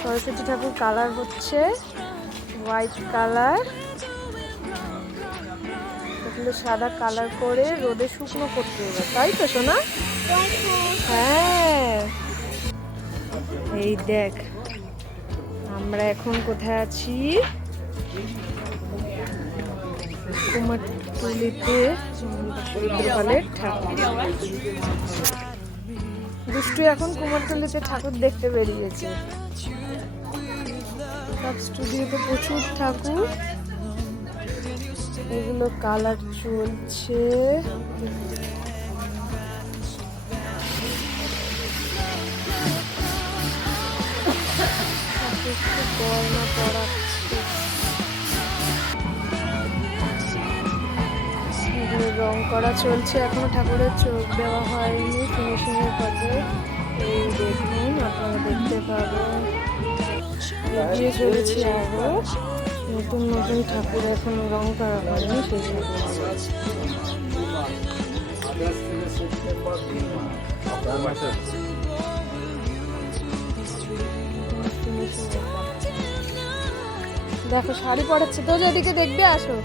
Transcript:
সরস্বতী ঠাকুর কালার হচ্ছে white colour এগুলো সাদা কালার করে রোদে শুকনো করতে হবে, তাই তো সোনা? হ্যাঁ। এই দেখ, আমরা এখন কোথায় আছি? কুমারটুলিতে দুষ্টু এখন কুমারটুলিতে ঠাকুর দেখতে বেরিয়েছে। প্রচুর ঠাকুর। এগুলো কালার চলছে। গয়না রং করা চলছে। এখনও ঠাকুরের চোখ দেওয়া হয়নি। ফিনিশিং এর পথে। এই দেখুন, আপনারা দেখতে পাবেন। এগিয়ে চলেছি আরও নতুন নতুন ঠাকুর এখনও রং করা হয়নি সেগুলো। দেখো, শাড়ি পরাচ্ছে তো যেদিকে দেখবে, আসো